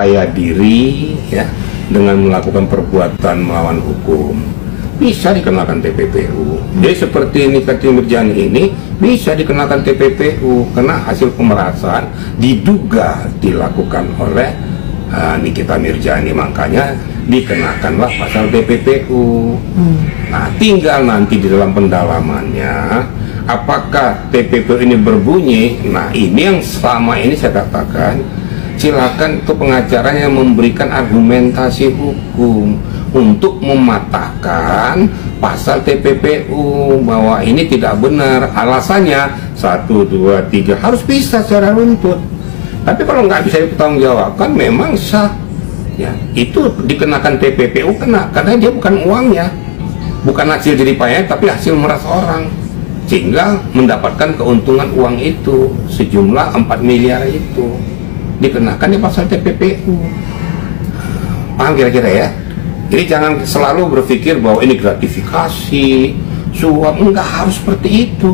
percaya diri ya dengan melakukan perbuatan melawan hukum bisa dikenakan TPPU. Jadi seperti Nikita Mirzani ini bisa dikenakan TPPU karena hasil pemerasan diduga dilakukan oleh Nikita Mirzani, makanya dikenakanlah pasal TPPU. Nah, tinggal nanti di dalam pendalamannya apakah TPPU ini berbunyi. Nah, ini yang selama ini saya katakan, silakan ke pengacaranya memberikan argumentasi hukum untuk mematahkan pasal TPPU bahwa ini tidak benar. Alasannya 1, 2, 3 harus bisa secara runtut. Tapi kalau nggak bisa dipertanggungjawabkan memang sah. Ya, itu dikenakan TPPU kena karena dia bukan uangnya, bukan hasil jeripayah tapi hasil meras orang, sehingga mendapatkan keuntungan uang itu sejumlah 4 miliar itu dikenakan di pasal TPPU. Paham kira-kira ya? Jadi jangan selalu berpikir bahwa ini gratifikasi, suap, enggak harus seperti itu.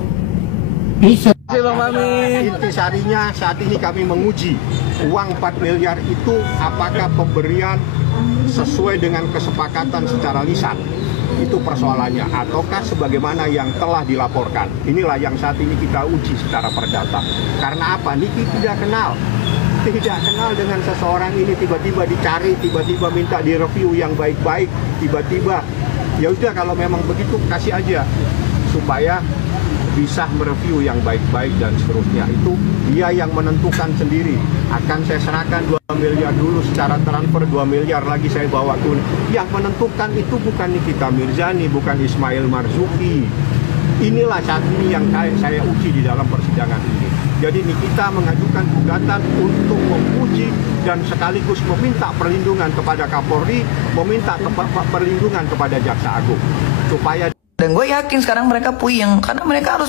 Bisa. Intisarinya saat ini kami menguji uang 4 miliar itu apakah pemberian sesuai dengan kesepakatan secara lisan. Itu persoalannya, ataukah sebagaimana yang telah dilaporkan. Inilah yang saat ini kita uji secara perdata. Karena apa? Niki tidak kenal dengan seseorang ini, tiba-tiba dicari, tiba-tiba minta direview yang baik-baik, tiba-tiba ya udah kalau memang begitu kasih aja supaya bisa mereview yang baik-baik dan seterusnya. Itu dia yang menentukan sendiri. Akan saya serahkan 2 miliar dulu secara transfer, 2 miliar lagi saya bawa ke. Yang menentukan itu bukan Nikita Mirzani, bukan Ismail Marzuki. Inilah saat ini yang saya uji di dalam persidangan ini. Jadi Nikita mengajukan gugatan untuk menguji dan sekaligus meminta perlindungan kepada Kapolri, meminta perlindungan kepada Jaksa Agung. Supaya. Dan gue yakin sekarang mereka puyeng karena mereka harus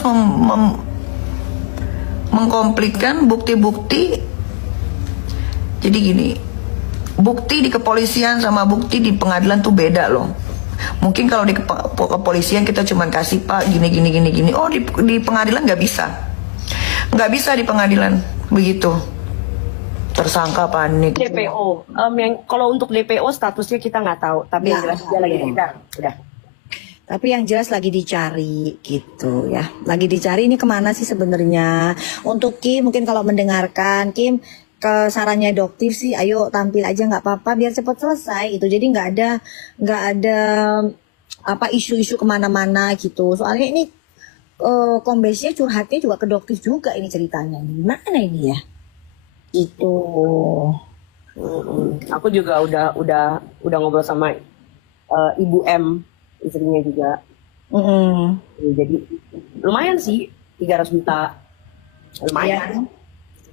mengkomplitkan bukti-bukti. Jadi gini, bukti di kepolisian sama bukti di pengadilan tuh beda loh. Mungkin kalau di kepolisian kita cuma kasih pak gini. Oh di pengadilan nggak bisa di pengadilan begitu. Tersangka panik. DPO, kalau untuk DPO statusnya kita nggak tahu, tapi yang jelas dia lagi udah. Tapi yang jelas lagi dicari gitu ya. Lagi dicari ini kemana sih sebenarnya. Untuk Kim mungkin kalau mendengarkan, Kim ke sarannya Doktif sih ayo tampil aja nggak apa-apa biar cepat selesai gitu. Jadi nggak ada apa isu-isu kemana-mana gitu. Soalnya ini kombesnya curhatnya juga ke Doktif juga ini ceritanya. Gimana ini ya? Gitu. Aku juga udah ngobrol sama Ibu M, istrinya juga. Jadi lumayan sih 300 juta. Lumayan.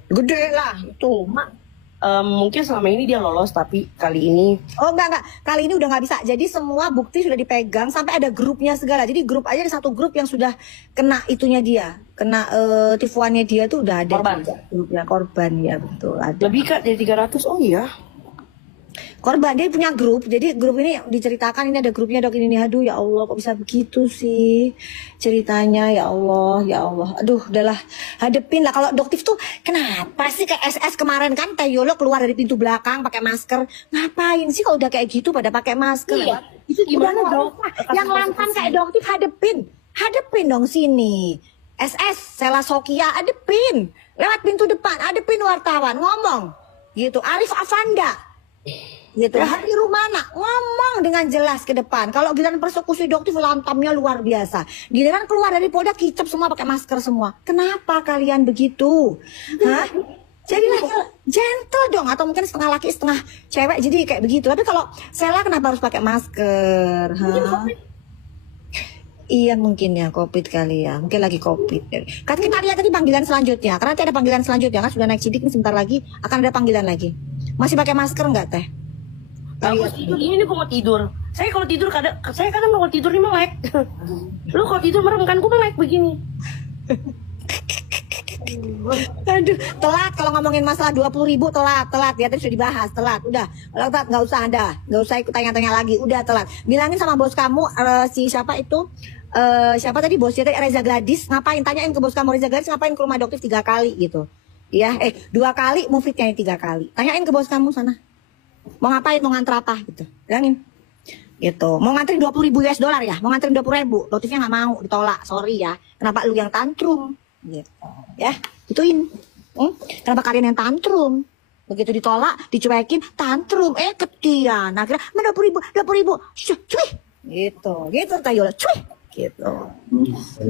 Gede lah itu. Mungkin selama ini dia lolos tapi kali ini enggak. Kali ini udah nggak bisa. Jadi semua bukti sudah dipegang sampai ada grupnya segala. Jadi grup aja ada satu grup yang sudah kena itunya dia. Kena tipuannya dia tuh udah ada. Korban. Grupnya korban ya betul ada. Lebih Kak dari 300. Oh iya. Korban dia punya grup, jadi grup ini diceritakan ini ada grupnya Dok ini nih, aduh ya Allah kok bisa begitu sih ceritanya ya Allah, aduh udahlah hadepin lah. Kalau Doktif tuh kenapa sih kayak SS kemarin kan Teyolo keluar dari pintu belakang pakai masker, ngapain sih kalau udah kayak gitu pada pakai masker? Iya, itu gimana Dok? Yang lantang kayak Doktif hadepin dong sini. SS Sela Sokia hadepin lewat pintu depan, hadepin wartawan ngomong gitu. Arif Afanda gitu, Hari Rumana ngomong dengan jelas ke depan. Kalau giliran persekusi Doktif lantamnya luar biasa. Giliran keluar dari Polda kicep semua pakai masker semua. Kenapa kalian begitu? Hah? Jadi gentle dong, atau mungkin setengah laki setengah cewek jadi kayak begitu. Tapi kalau Sela kenapa harus pakai masker? Hah? Iya mungkin ya COVID kali ya, mungkin lagi COVID. Kan kita lihat tadi panggilan selanjutnya, karena nanti ada panggilan selanjutnya kan sudah naik sidik nih sebentar lagi akan ada panggilan lagi. Masih pakai masker nggak Teh? Aku tidur ini kok mau tidur. Saya kalau tidur saya kadang kalau tidur ini melek. Lu kalau tidur merem kan gue melek begini. Aduh, telat kalau ngomongin masalah 20.000 telat ya tadi sudah dibahas telat udah nggak usah nggak usah ikut tanya-tanya lagi udah telat. Bilangin sama bos kamu si siapa itu siapa tadi bosnya tadi Reza Gladys ngapain, tanyain ke bos kamu Reza Gladys ngapain ke rumah Doktif 3 kali gitu ya 2 kali Mufidnya 3 kali, tanyain ke bos kamu sana Mau ngapain, mau nganter apa gitu. Bilangin. Gitu. Mau nganterin 20.000 US dollar ya? Mau nganterin 20.000. Notifnya nggak mau, ditolak. Sorry ya. Kenapa lu yang tantrum? Gitu. Ya, gituin. Kenapa kalian yang tantrum? Begitu ditolak, dicuekin, tantrum. Ketian. Akhirnya, 20.000. Cuy. Gitu Tayola. Cuy. Gitu.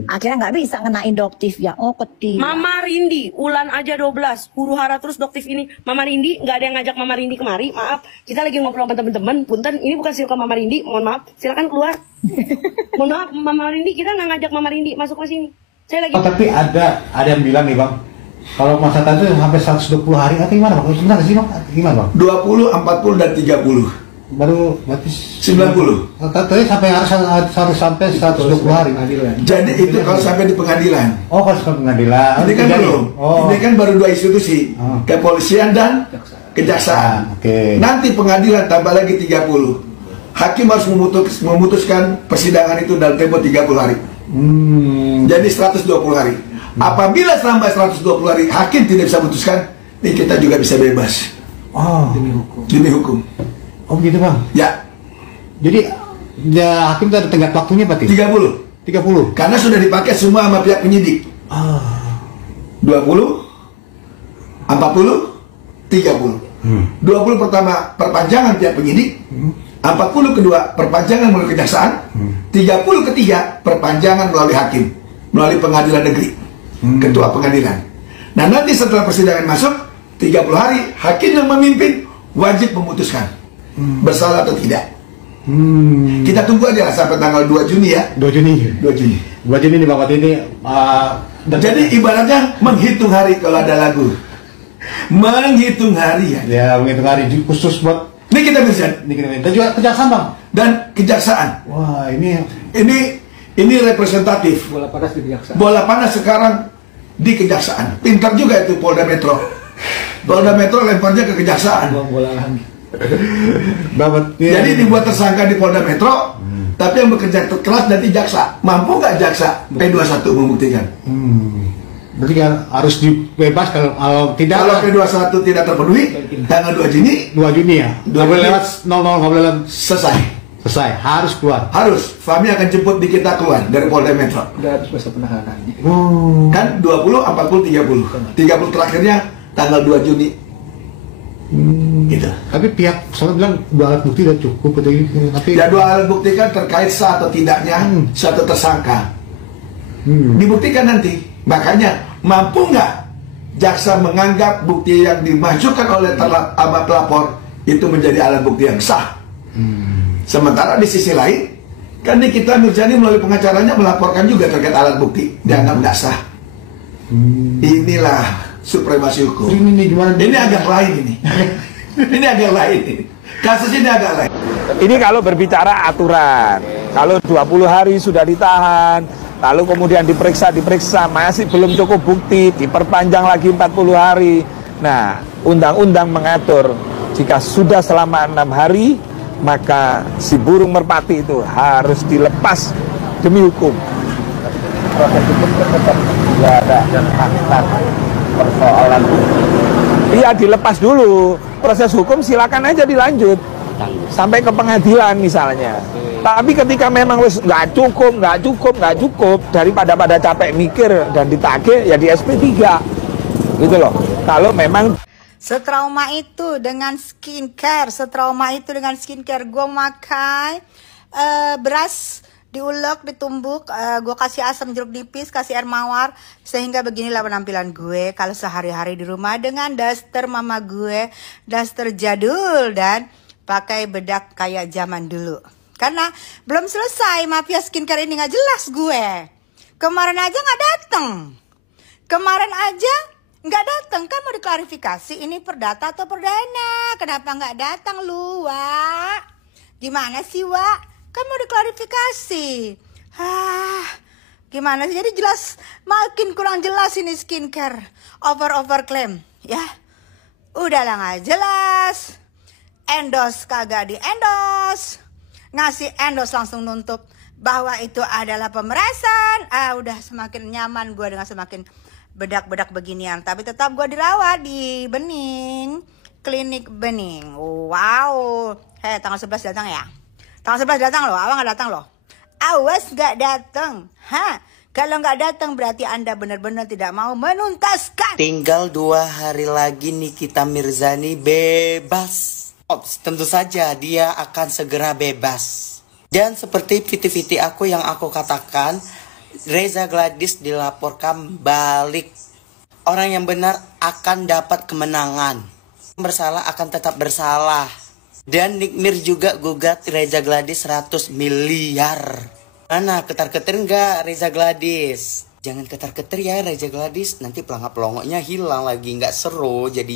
Akhirnya nggak bisa ngenain Doktif ya. Ketian. Mama Rindi, Ulan aja 12, huru hara terus Doktif ini. Mama Rindi, nggak ada yang ngajak Mama Rindi kemari. Maaf, kita lagi ngobrol sama temen-temen. Punten, ini bukan circle Mama Rindi. Mohon maaf, silakan keluar. Mohon maaf, Mama Rindi, kita nggak ngajak Mama Rindi masuk ke sini. Saya lagi. Tapi ada yang bilang nih Bang, kalau masa tadi sampai 120 hari atau gimana Bang? Benar sih Bang? Gimana Bang? 20, 40 dan 30. Baru berarti 90. Tadi harus sampai 120 hari. Jadi itu kalau sampai di pengadilan. Oh, kalau sampai pengadilan. Ini kan belum. Ini kan baru 2 institusi, kepolisian dan kejaksaan. Nanti pengadilan tambah lagi 30. Hakim harus memutuskan persidangan itu dalam tempo 30 hari. Jadi 120 hari. Apabila selama 120 hari hakim tidak bisa putuskan, ini kita juga bisa bebas. Demi hukum. Oh gitu Bang? Ya. Jadi ya, hakim itu ada tenggat waktunya Pak? 30. Karena sudah dipakai semua sama pihak penyidik. 20, 40, 30. 20 pertama perpanjangan pihak penyidik, 40 kedua perpanjangan melalui kejaksaan, 30 ketiga perpanjangan melalui hakim, melalui pengadilan negeri, ketua pengadilan. Nah nanti setelah persidangan masuk 30 hari, hakim yang memimpin wajib memutuskan bersalah atau tidak. Kita tunggu aja sampai tanggal 2 Juni ya. 2 Juni nih Bang Wati ini. Jadi ibaratnya menghitung hari kalau ada lagu. Menghitung hari ya. Ya, menghitung hari khusus buat ini kita bisa. Dan juga kejaksaan Bang. Dan kejaksaan. Wah, ini representatif. Bola panas di kejaksaan. Bola panas sekarang di kejaksaan. Pintar juga itu Polda Metro. Polda Metro lemparnya ke kejaksaan. Buang bola lagi. Jadi dibuat tersangka di Polda Metro, tapi yang bekerja keras nanti jaksa. Mampu nggak jaksa P21 membuktikan? Berarti kan harus dibebas kalau tidak. Kalau P21 tidak terpenuhi, tanggal 2 Juni. 2 Juni ya. Nggak boleh lewat 00, nggak boleh lewat. Selesai, harus keluar. Harus. Fahmi akan jemput di kita keluar dari Polda Metro. Udah harus masa penahanannya. Kan 20, 40, 30. 30 terakhirnya tanggal 2 Juni. Gitu. Tapi pihak soalnya bilang 2 alat bukti udah cukup tapi ya 2 alat bukti kan terkait sah atau tidaknya suatu tersangka. Dibuktikan nanti. Makanya mampu nggak jaksa menganggap bukti yang dimajukan oleh pelapor itu menjadi alat bukti yang sah. Sementara di sisi lain kan Nikita Mirzani melalui pengacaranya melaporkan juga terkait alat bukti dianggap nggak sah. Inilah supremasi hukum. Ini agak lain ini. Ini agak lain ini. Kasus ini agak lain. Ini kalau berbicara aturan, kalau 20 hari sudah ditahan, lalu kemudian diperiksa, masih belum cukup bukti, diperpanjang lagi 40 hari. Nah, undang-undang mengatur jika sudah selama 6 hari, maka si burung merpati itu harus dilepas demi hukum. Proses hukum tetap tidak ada tentang persoalan hukum. Iya, dilepas dulu. Proses hukum silakan aja dilanjut sampai ke pengadilan misalnya. Tapi ketika memang nggak cukup daripada pada capek mikir dan ditagih ya di SP3 gitu loh. Kalau memang setrauma itu dengan skincare, gue makan beras diulek, ditumbuk, gue kasih asam jeruk nipis, kasih air mawar, sehingga beginilah penampilan gue kalau sehari-hari di rumah dengan daster mama gue, daster jadul dan pakai bedak kayak zaman dulu. Karena belum selesai mafia skincare ini, nggak jelas gue. Kemarin aja nggak datang. Kan mau diklarifikasi ini perdata atau perdana. Kenapa nggak datang lu, Wak? Gimana sih, Wak? Kan mau diklarifikasi. Gimana sih? Jadi jelas, makin kurang jelas ini skincare. Over claim, ya. Udahlah nggak jelas. Endorse kagak di endorse. Ngasih endorse langsung nuntut bahwa itu adalah pemerasan. Udah semakin nyaman gue dengan semakin bedak-bedak beginian. Tapi tetap gue dirawat di bening. Klinik Bening. Wow. Hei, tanggal 11 datang ya? Tanggal 11 datang loh, awang nggak datang loh. Awas nggak datang. Kalau nggak datang berarti Anda benar-benar tidak mau menuntaskan. Tinggal 2 hari lagi Nikita Mirzani bebas. Tentu saja dia akan segera bebas. Dan seperti viti-viti aku yang aku katakan, Reza Gladys dilaporkan balik. Orang yang benar akan dapat kemenangan. Bersalah akan tetap bersalah. Dan Nick Mir juga gugat Reza Gladys 100 miliar. Mana ketar-ketir nggak Reza Gladys? Jangan ketar-ketir ya Reza Gladys, nanti pelangak-pelongoknya hilang lagi, nggak seru jadi.